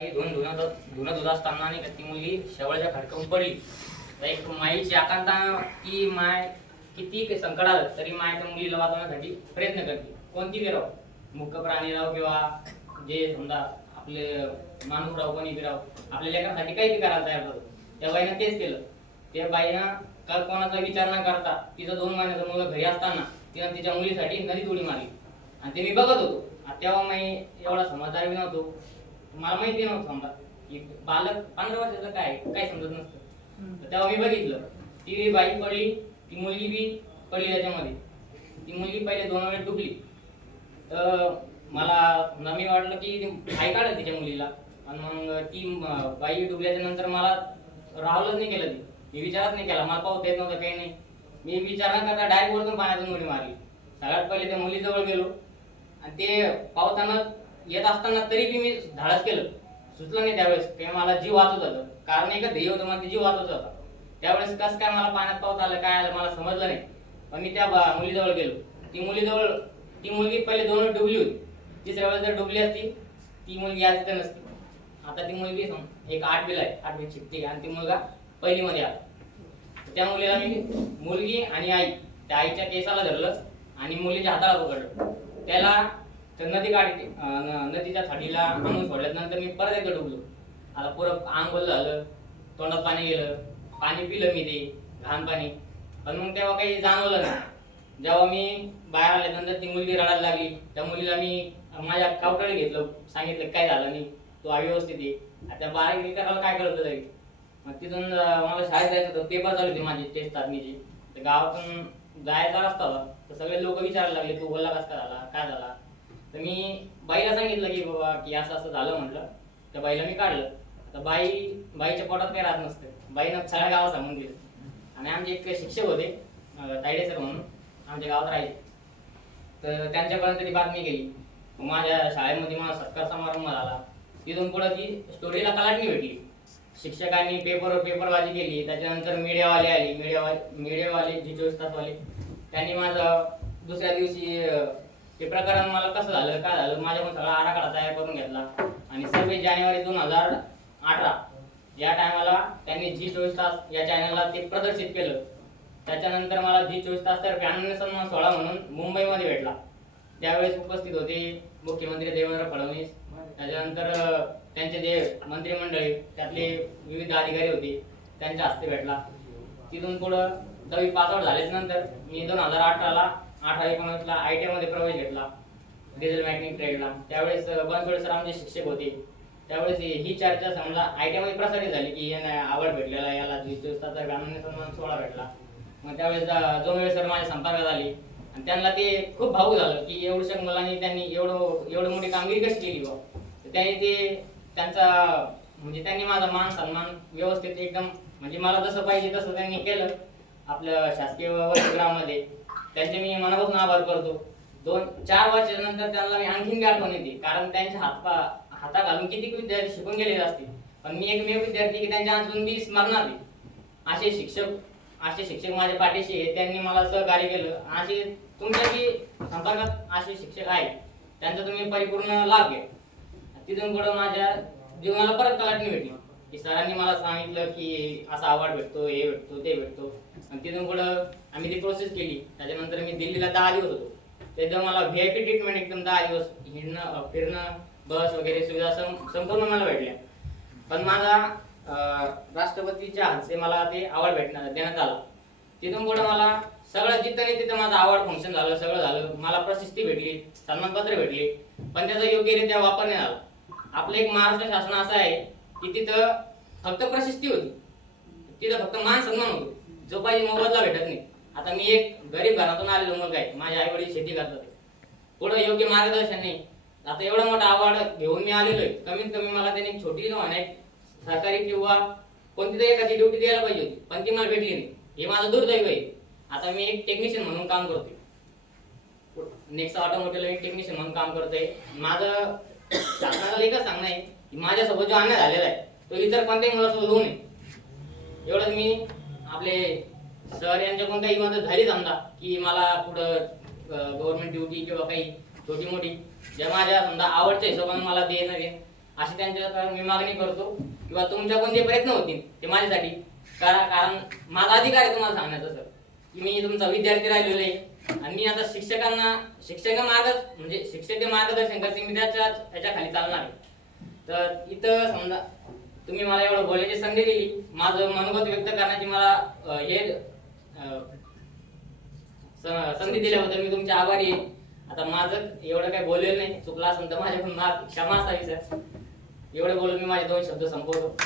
धुणं धुत असताना आणि ती मुलगी शेवळच्या खडकावून पडली. एक माईची आकांक्षा की माय किती संकट आलं तरी माय त्या मुलीला वाचवण्यासाठी प्रयत्न करते. कोणती बी राव, मुख्य प्राणी राव किंवा जे समजा आपले माणूस राव, कोणी बी राव, आपल्या लेकरांसाठी काही बी करायला तयार होतं. त्या बाईनं तेच केलं. त्या बाईनं काल कोणाचा विचार न करता तिचा 2 महिन्याचा मुलगा घरी असताना तिनं तिच्या मुलीसाठी नदीत उडी मारली. आणि ते मी बघत होतो. तेव्हा मी एवढा समजदार बी नव्हतो, मला माहिती नव्हतं समजा की बालक 15 वर्षाचं काय समजत नसतं. तेव्हा मी बघितलं ती बाई पडली, ती मुलगी बी पडली त्याच्यामध्ये. ती मुलगी पहिले 2 वेळेस डुबली. तर मला मी वाटलं की आई काढलं तिच्या मुलीला. आणि मग ती बाई डुबल्याच्या नंतर मला राहवलंच नाही केलं. मी विचारच नाही केला, मला पाहता येत नव्हतं, काही नाही. मी विचार न करता डायरेक्ट वरतून पाण्यातून उडी मारली. सगळ्यात पहिले त्या मुलीजवळ गेलो आणि ते पावताना येत असताना तरी बी मी धाडस केलं. सुचलं नाही त्यावेळेस, ते मला जीव वाचत होतं. कारण एक ध्येय होतं, मला जीव वाचत होता. त्यावेळेस कसं काय मला पाण्यात पावत आलं, काय आलं मला समजलं नाही. पण मी त्या मुलीजवळ गेलो. ती मुलगी पहिले 2 वेळेस डुबली होती. तिसऱ्या वेळेस जर डुबली असती ती मुलगी आज तिथे नसती. आता ती मुलगी एक 8वीला आहे, 8वीत शिकते आणि ती मुलगा 1ली मध्ये आला. त्या मुलीला मी मुलगी आणि आई, त्या आईच्या केसाला धरलं आणि मुलीच्या हाताला पकडलं. त्याला तर नदीच्या थाडीला आणून सोडल्यानंतर मी परत एकदा डुबलो. आता पुरं अंग ओलं झालं, तोंडात पाणी गेलं, पाणी पिलं मी ते घाण पाणी. पण मग तेव्हा काही जाणवलं नाही. जेव्हा मी बाहेर आल्यानंतर ती मुलगी रडायला लागली. त्या मुलीला मी माझ्या कावटाळी घेतलं, सांगितलं काय झालं नाही, तू अव्यवस्थित आहे. त्या 12 करायला काय कळतं तरी. मग तिथून मला शाळेत जायचं होतं, पेपर चालू होते माझे टेस्ट आर्मीचे. तर गावातून जायचा रस्ता होता. तर सगळे लोक विचारायला लागले, तू बोलला कसा झाला, काय झाला. तर मी बाईला सांगितलं की बाबा की असं असं झालं म्हटलं. त्या बाईला मी काढलं. तर बाईच्या पोटात काही राहत नसतं. बाईनं सगळ्या गावात सांगून दिलं. आणि आमचे एक शिक्षक होते, तायडे सर म्हणून, आमच्या गावात राहायचे. तर त्यांच्यापर्यंत ती बातमी गेली. माझ्या शाळेमध्ये मला सत्कार समारंभ झाला. तिथून पुढं ती स्टोरीला कलाटणी भेटली. शिक्षकांनी पेपरबाजी केली. त्याच्यानंतर मीडियावाले आले. मीडियावाले जे 24 तासवाले, त्यांनी माझं दुसऱ्या दिवशी ते प्रकरण मला कसं झालं, काय झालं, माझ्याकडून सगळा आराखडा तयार करून घेतला. आणि 26 जानेवारी 2018 या टायमाला त्यांनी जी 24 तास या चॅनलला ते प्रदर्शित केलं. त्याच्यानंतर मला जी 24 तास तर्फे अनन्य सन्मान सोहळा म्हणून मुंबईमध्ये भेटला. त्यावेळेस उपस्थित होते मुख्यमंत्री देवेंद्र फडणवीस. त्याच्यानंतर त्यांचे जे मंत्रिमंडळी त्यातले विविध अधिकारी होते, त्यांच्या हस्ते भेटला. तिथून पुढं 10वी पासआउट झाल्याच्या नंतर मी 2018ला 18-19ला ITI मध्ये प्रवेश घेतला, डिझेल मेकॅनिक ट्रेडला. त्यावेळेस बनसोडे सर आमचे शिक्षक होते. त्यावेळेस ही चर्चा समजा ITI मध्ये प्रसारित झाली की यांना आवड भेटलेला, याला 24 तासाचा अनन्य सन्मान सोहळा भेटला. मग त्यावेळेस जोमेळे सर माझ्या संपर्कात आले आणि त्यांना ते खूप भावूक झालं की एवढ्या मुलांनी त्यांनी एवढं मोठी कामगिरी कशी केली बा. त्यांनी ते त्यांचा म्हणजे त्यांनी माझा मान सन्मान व्यवस्थित एकदम म्हणजे मला जसं पाहिजे तसं त्यांनी केलं आपल्या शासकीय वसतिगृहामध्ये. त्यांचे मी मनापासून आभार करतो. 2-4 वर्षानंतर त्यांना मी आणखीन आठवण येते, कारण त्यांच्या हाता घालून किती विद्यार्थी शिकून गेलेले असतील. पण मी एकमेव विद्यार्थी की त्यांच्या हातून मी स्मरणार नाही. असे शिक्षक माझ्या पाठीशी आहेत. त्यांनी मला सहकार्य केलं. असे तुमच्याशी संपर्कात असे शिक्षक आहेत, त्यांचा तुम्ही परिपूर्ण लाभ घ्या. तिथून पुढं माझ्या जीवनाला परत कलाटणी भेटली की सरांनी मला सांगितलं की असा अवॉर्ड भेटतो, हे भेटतो, ते भेटतो. आणि तिथून पुढं आम्ही ती प्रोसेस केली. त्याच्यानंतर मी दिल्लीला 10 दिवस होतो. त्याचं मला VIP ट्रीटमेंट एकदम 10 दिवस फिरणं, बस वगैरे सुविधा संपूर्ण मला भेटल्या. पण माझा राष्ट्रपतीच्या हस्ते मला ते अवॉर्ड देण्यात आला. तिथून पुढे मला सगळं तिथं माझं अवॉर्ड फंक्शन झालं, सगळं झालं. मला प्रशस्ती भेटली, सन्मानपत्र भेटली. पण त्याचा योग्यरित्या वापर नाही झाला. आपलं एक महाराष्ट्र शासन असं आहे की तिथं फक्त प्रशस्ती होती, तिथं फक्त मान सन्मान होतो, जो पाहिजे मोबदला भेटत नाही. आता मी एक गरीब घरातून आलेलो मुलगा आहे, माझे आई वडील शेती करतात, पुढे योग्य मार्गदर्शन नाही. आता एवढा मोठा अवॉर्ड घेऊन मी आलेलो आहे. कमीत कमी मला त्याने एक छोटी सरकारी किंवा कोणती तरी एखादी ड्युटी द्यायला पाहिजे होती, पण ती मला भेटली नाही. हे माझं दुर्दैव आहे. आता मी एक टेक्निशियन म्हणून काम करतोय, नेक्सा ऑटोमोटिव्हला एक टेक्निशियन म्हणून काम करतोय. माझं शासनाला एकच सांगणं आहे की माझ्यासोबत जो अन्याय झालेला आहे तो इतर कोणत्याही मुलासोबत होऊ नये. एवढंच मी आपले सर यांच्याकडून काही मदत झाली समजा की मला पुढं गव्हर्नमेंट ड्युटी किंवा काही छोटी मोठी ज्या माझ्या समजा आवडच्या हिशोबाने मला देणं अशी त्यांच्याकडे मी मागणी करतो, किंवा तुमच्याकडून जे प्रयत्न होतील ते माझ्यासाठी करा, कारण माझा अधिकार आहे तुम्हाला सांगण्याचा सर, की मी तुमचा विद्यार्थी राहिलेलो आहे आणि मी आता शिक्षक म्हणजे शिक्षक मार्गदर्शन करते, मी त्याच्या खाली चालणार आहे. तर इथं समजा तुम्ही मला एवढं बोलायची संधी दिली, माझं मनोगत व्यक्त करण्याची मला संधी दिल्याबद्दल मी तुमचे आभारी आहे. आता माझं एवढं काही बोललेलं नाही, चुकलं असेल तर माझ्याकडून क्षमा असावी सर. एवढं बोलून मी माझे 2 शब्द संपवतो.